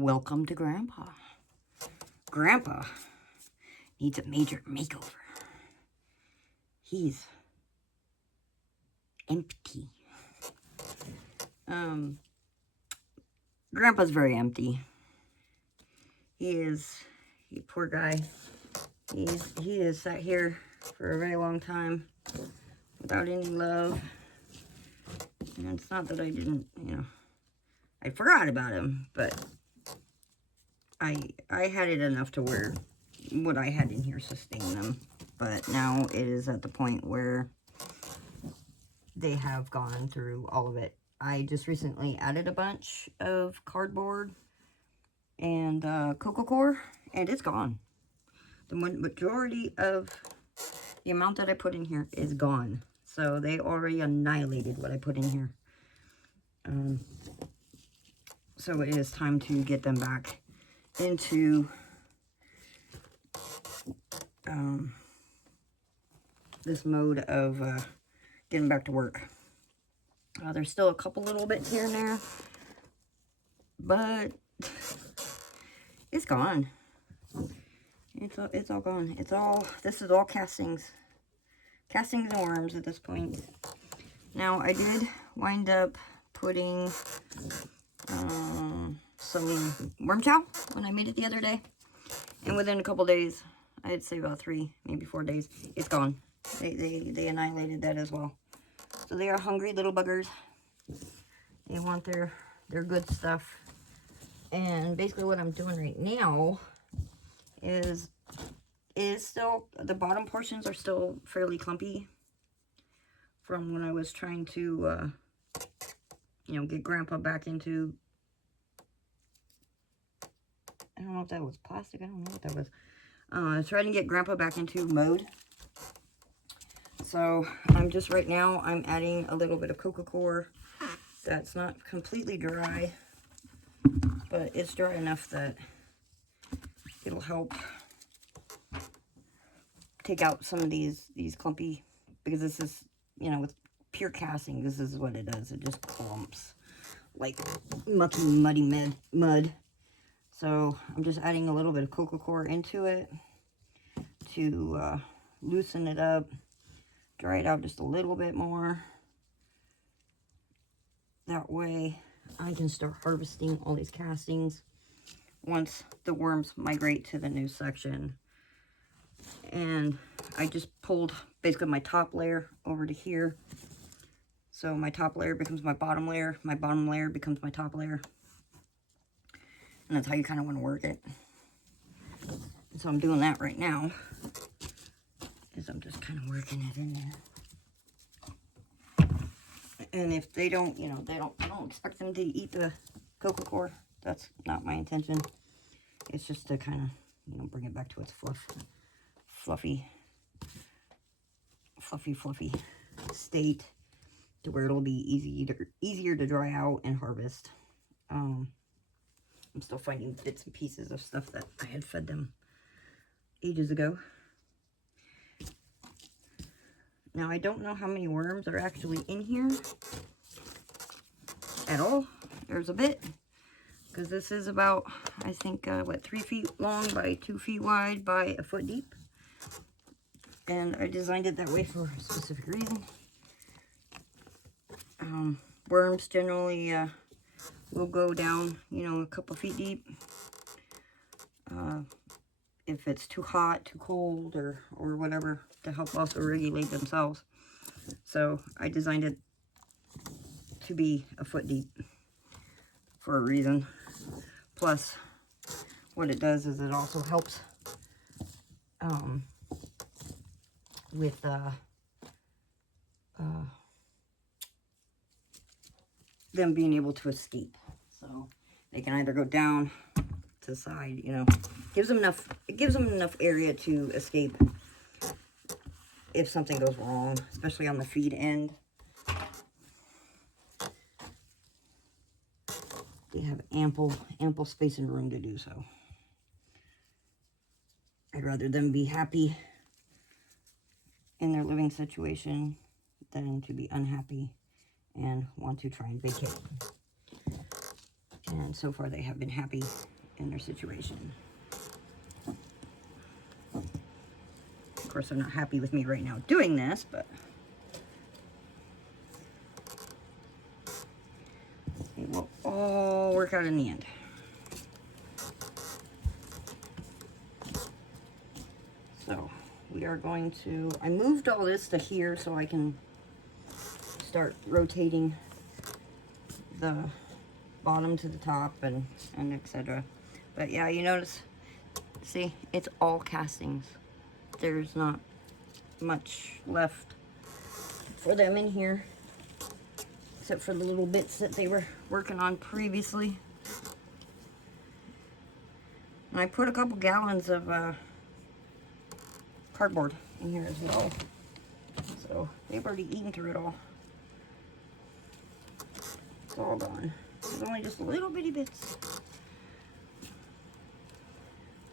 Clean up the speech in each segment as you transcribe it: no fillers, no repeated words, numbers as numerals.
Welcome to Grandpa. Grandpa needs a major makeover. He's empty. Grandpa's very empty. Poor guy. He has sat here for a very long time without any love. And it's not that I didn't, I forgot about him, but I had it enough to where what I had in here sustained them. But now it is at the point where they have gone through all of it. I just recently added a bunch of cardboard and cocoa core, and it's gone. The majority of the amount that I put in here is gone. So they already annihilated what I put in here. So it is time to get them back into this mode of getting back to work. There's still a couple little bits here and there, but it's gone. It's all gone. This is all castings and worms at this point. Now I did wind up putting some worm chow when I made it the other day, and within a couple days, I'd say about 3, maybe 4 days, it's gone. They annihilated that as well. So they are hungry little buggers. They want their good stuff. And basically what I'm doing right now is still, the bottom portions are still fairly clumpy from when I was trying to, get Grandpa back into, I don't know if that was plastic, I don't know what that was. I was trying to get Grandpa back into mode. So right now I'm adding a little bit of cocoa core. That's not completely dry, but it's dry enough that it'll help take out some of these clumpy, because this is, with pure casting, this is what it does. It just clumps like mucky, muddy mud. So I'm just adding a little bit of cocoa core into it to loosen it up, dry it out just a little bit more. That way I can start harvesting all these castings once the worms migrate to the new section. And I just pulled basically my top layer over to here. So my top layer becomes my bottom layer becomes my top layer. And that's how you kind of want to work it. So I'm doing that right now, is I'm just kind of working it in there. And if they don't, I don't expect them to eat the cocoa core. That's not my intention. It's just to kind of, bring it back to its fluffy state, to where it'll be easier to dry out and harvest. I'm still finding bits and pieces of stuff that I had fed them ages ago. Now, I don't know how many worms are actually in here at all. There's a bit, because this is about, I think, 3 feet long by 2 feet wide by a foot deep. And I designed it that way for a specific reason. Worms generally will go down, a couple feet deep. If it's too hot, too cold, or whatever, to help also regulate themselves. So I designed it to be a foot deep for a reason. Plus, what it does is it also helps with them being able to escape. So they can either go down to the side, it gives them enough area to escape if something goes wrong, especially on the feed end. They have ample space and room to do so. I'd rather them be happy in their living situation than to be unhappy and want to try and vacate. And so far they have been happy in their situation. Of course, they're not happy with me right now doing this, but it will all work out in the end. So we are going to, I moved all this to here so I can start rotating the bottom to the top and etc. But yeah, you notice, see, it's all castings. There's not much left for them in here, except for the little bits that they were working on previously. And I put a couple gallons of cardboard in here as well. So they've already eaten through it all. It's all gone. There's only just little bitty bits.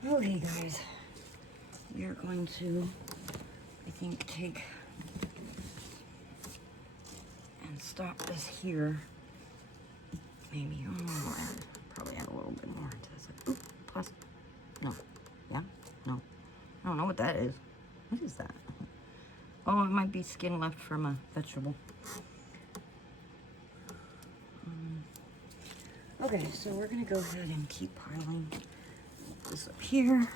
Okay, guys. We are going to, I think, take and stop this here. Maybe, probably add a little bit more to this. Oop, plus, no, yeah, no. I don't know what that is. What is that? Oh, it might be skin left from a vegetable. Okay, so we're gonna go ahead and keep piling this up here.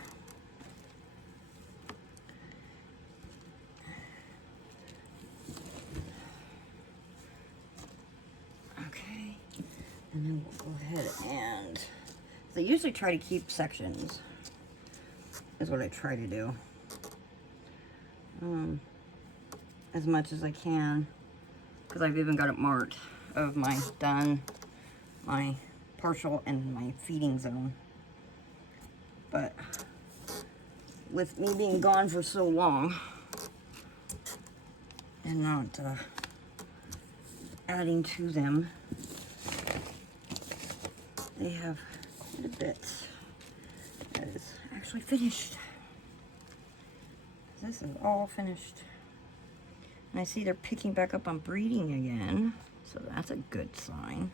Okay, and then we'll go ahead and, I usually try to keep sections, is what I try to do, as much as I can, because I've even got it marked of my done, my partial, and my feeding zone. But with me being gone for so long and not adding to them, they have quite a bit that is actually finished. This is all finished. And I see they're picking back up on breeding again, so that's a good sign.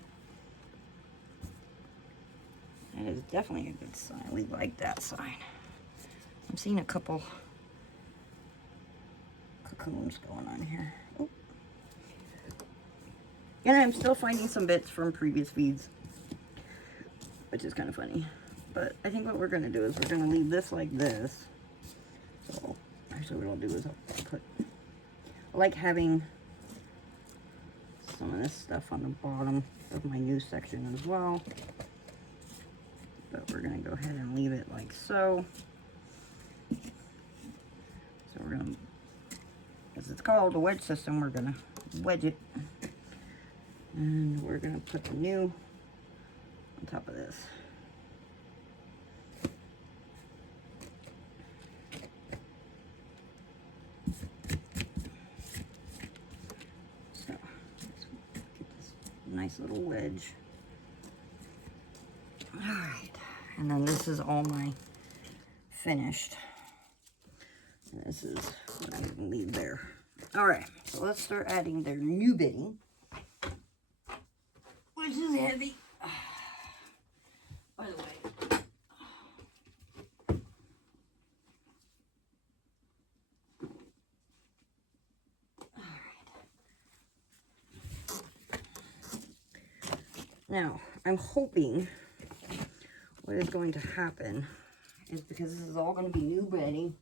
That is definitely a good sign. We like that sign. I'm seeing a couple cocoons going on here. Oh. And I'm still finding some bits from previous feeds, which is kind of funny. But I think what we're going to do is we're going to leave this like this. So actually what I'll do is I'll put, I like having some of this stuff on the bottom of my new section as well. But we're going to go ahead and leave it like so. So we're going to, as it's called a wedge system, we're going to wedge it. And we're going to put the new on top of this. So let's get this nice little wedge. All right, and then this is all my finished. And this is what I'm gonna leave there. All right, so let's start adding their new bedding, which is heavy. By the way, all right. Now I'm hoping what is going to happen is, because this is all going to be new bedding,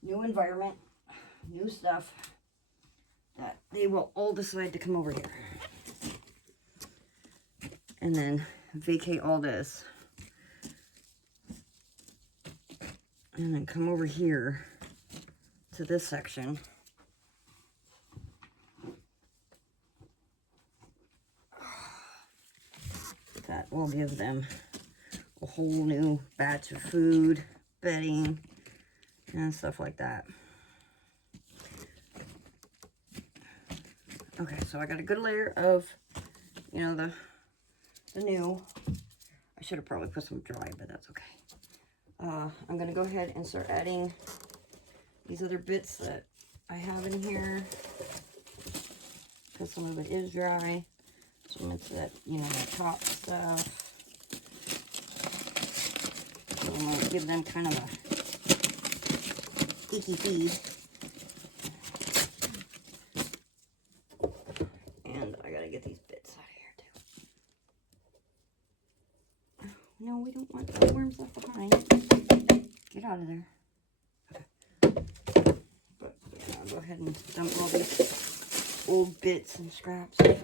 new environment, new stuff, that they will all decide to come over here and then vacate all this and then come over here to this section. That will give them a whole new batch of food, bedding, and stuff like that. Okay, so I got a good layer of, you know, the new. I should have probably put some dry, but that's okay. I'm going to go ahead and start adding these other bits that I have in here, because some of it is dry. Some of it's that, you know, that top stuff. I'm going to give them kind of a icky feed. And I got to get these bits out of here too. No, we don't want the worms left behind. Get out of there. But yeah, I'll go ahead and dump all these old bits and scraps. We're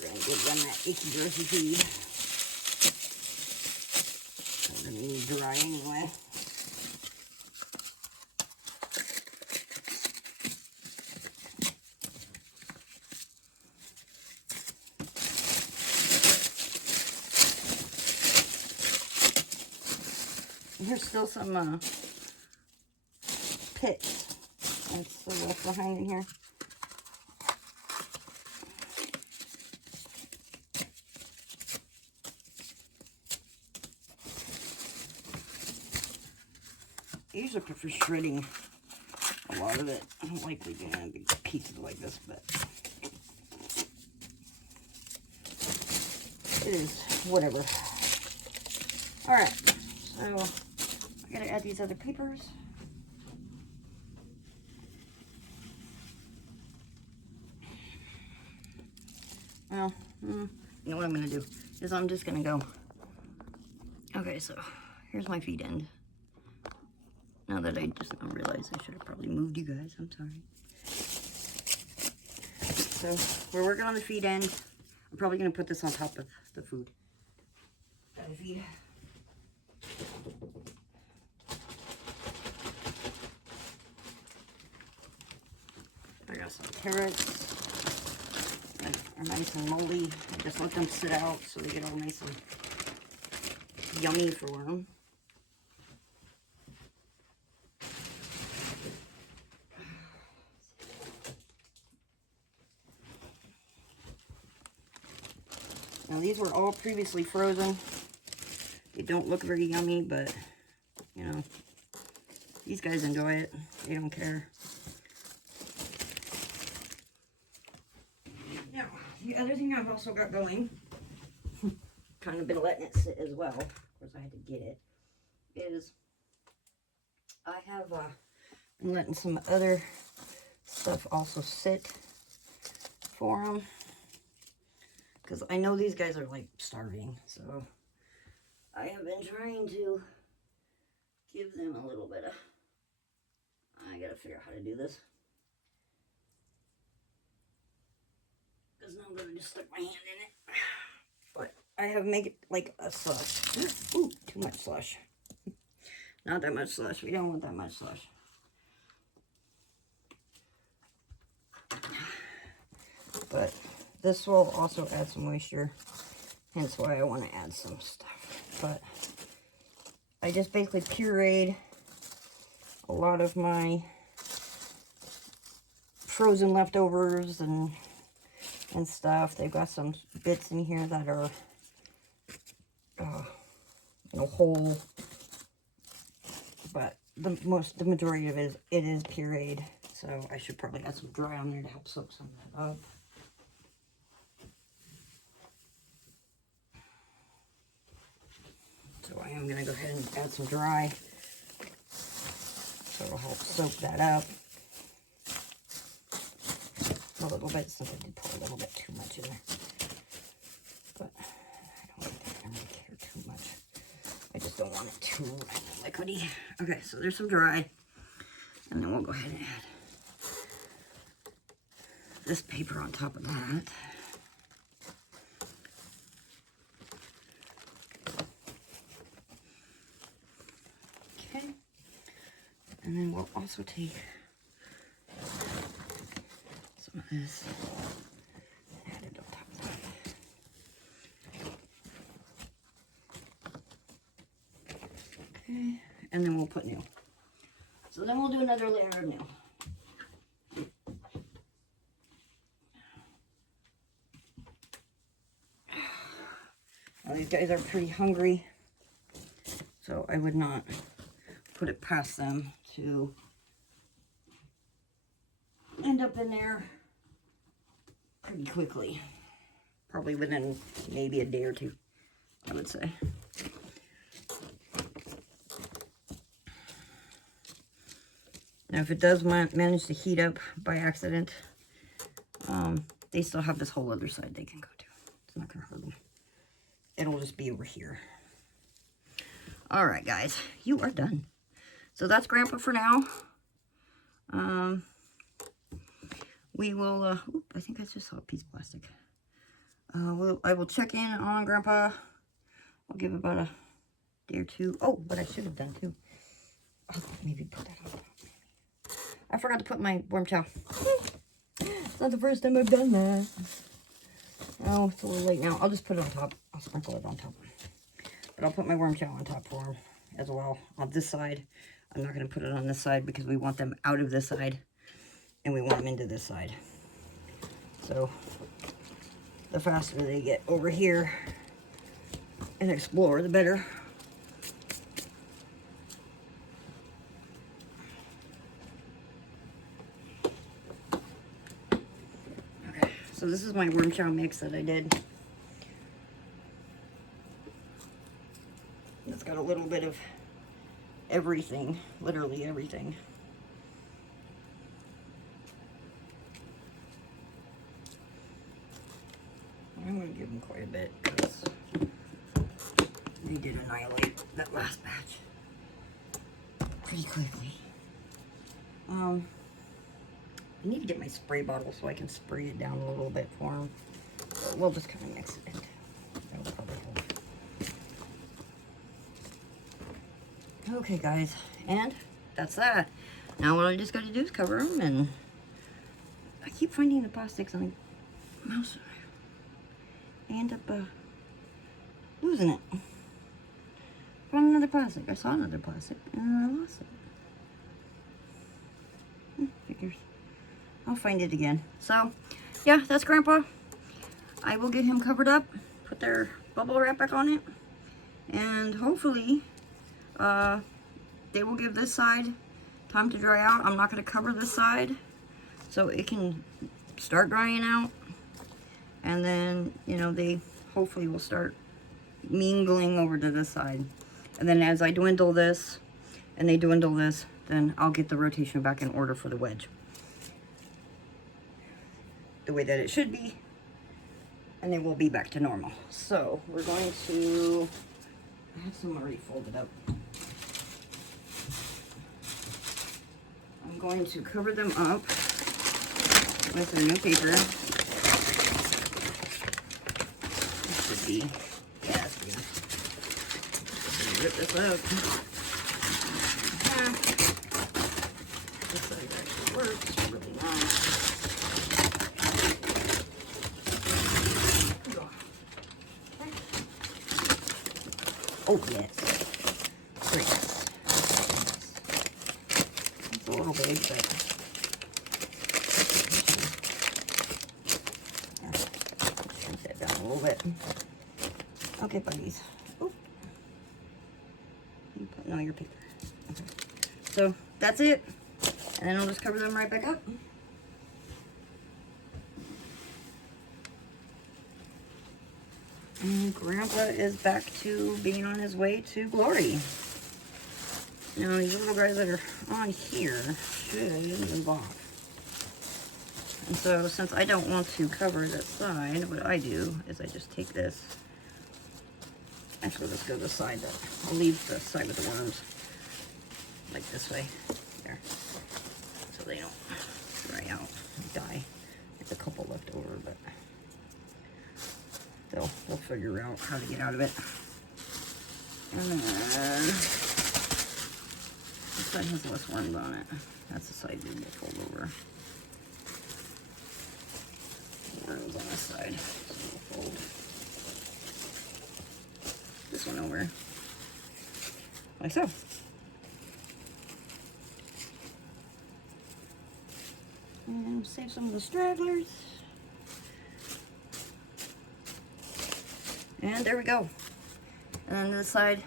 going to give them that icky, grossy feed. They're going to need dry anyway. Here's still some pits that's still left behind in here. I usually prefer shredding a lot of it. I don't like leaving it in big pieces like this, but it is whatever. Alright, so I gotta add these other papers. Well, you know what I'm gonna do is I'm just gonna go. Okay, so here's my feed end. Now that I just now realize I should have probably moved you guys, I'm sorry. So we're working on the feed end. I'm probably gonna put this on top of the food. The feed. I got some carrots. They're nice and moldy. I just let them sit out so they get all nice and yummy for them. Now these were all previously frozen. They don't look very yummy, but you know, these guys enjoy it. They don't care. Now, the other thing I've also got going, kind of been letting it sit as well, of course I had to get it, is I have been letting some other stuff also sit for them. Because I know these guys are like starving, so I have been trying to give them a little bit of, I gotta figure out how to do this. Because now I'm gonna just stick my hand in it. But I have made it like a slush. Ooh, too much slush. Not that much slush. We don't want that much slush. But this will also add some moisture. Hence why I want to add some stuff. But I just basically pureed a lot of my frozen leftovers and stuff. They've got some bits in here that are you know, whole, but the majority of it is pureed. So I should probably add some dry on there to help soak some of that up. So I am going to go ahead and add some dry, so it'll help soak that up a little bit, since I did pour a little bit too much in there. But I don't think I really care too much. I just don't want it too liquidy. Okay, so there's some dry, and then we'll go ahead and add this paper on top of that. And then we'll also take some of this and add it on top of that. Okay, and then we'll put new. So then we'll do another layer of new. Now these guys are pretty hungry, so I would not put it past them to end up in there pretty quickly. probably within maybe a day or two, I would say. Now, if it does manage to heat up by accident, they still have this whole other side they can go to. It's not going to hurt them. It'll just be over here. All right, guys, you are done. So that's Grandpa for now. We will, I think I just saw a piece of plastic. I will check in on Grandpa. I'll give about a day or two. Oh, what I should have done too. Oh, maybe put that on top. I forgot to put my warm chow. It's not the first time I've done that. Oh, it's a little late now. I'll just put it on top. I'll sprinkle it on top. But I'll put my worm chow on top for him as well. On this side, I'm not going to put it on this side because we want them out of this side. And we want them into this side. So, the faster they get over here and explore, the better. Okay, so this is my worm chow mix that I did. It's got a little bit of everything, literally everything. I'm going to give them quite a bit because they did annihilate that last batch pretty quickly. I need to get my spray bottle so I can spray it down a little bit for them. So we'll just kind of mix it in. That'll probably help. Okay, guys, and that's that. Now what I just got to do is cover them, and I keep finding the plastics on the mouse. I end up losing it. Found another plastic. I saw another plastic, and then I lost it. Figures. I'll find it again. So, yeah, that's Grandpa. I will get him covered up, put their bubble wrap back on it, and hopefully they will give this side time to dry out. I'm not going to cover this side so it can start drying out, and then, you know, they hopefully will start mingling over to this side. And then as I dwindle this and they dwindle this, then I'll get the rotation back in order for the wedge the way that it should be, and they will be back to normal. So we're going to, I have some already folded up. I'm going to cover them up with a new paper. This should be, yeah, that's good. Rip this out. Yeah. This side actually works really nice. Oh, yes. Great. It's a little big, but yeah, shrink that down a little bit. Okay, buddies. Oh, you put all your paper. Okay. So that's it, and then I'll just cover them right back up. And Grandpa is back to being on his way to glory. Now these little guys that are on here should move off. And so since I don't want to cover that side, what I do is I just take this. Actually, let's go to the side that I'll leave the side with the worms like this way. There. So they don't dry out and die. There's a couple left over, but they'll figure out how to get out of it. And then this side has less worms on it. That's the side we will fold over. Worms on this side. So we'll fold this one over. Like so. And save some of the stragglers. And there we go. And then this side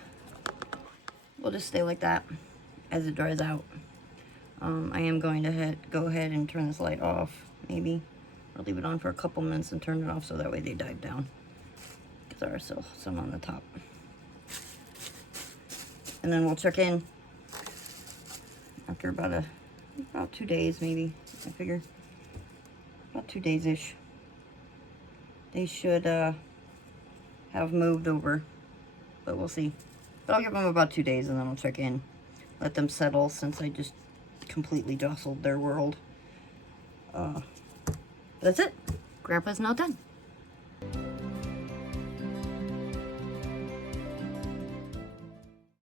will just stay like that as it dries out. I am going to go ahead and turn this light off, maybe. I'll leave it on for a couple minutes and turn it off so that way they dive down. Because there are still some on the top. And then we'll check in after about 2 days maybe, I figure. About 2 days-ish. They should have moved over, but we'll see. But I'll give them about 2 days and then I'll check in. Let them settle since I just completely jostled their world. That's it. Grandpa's now done.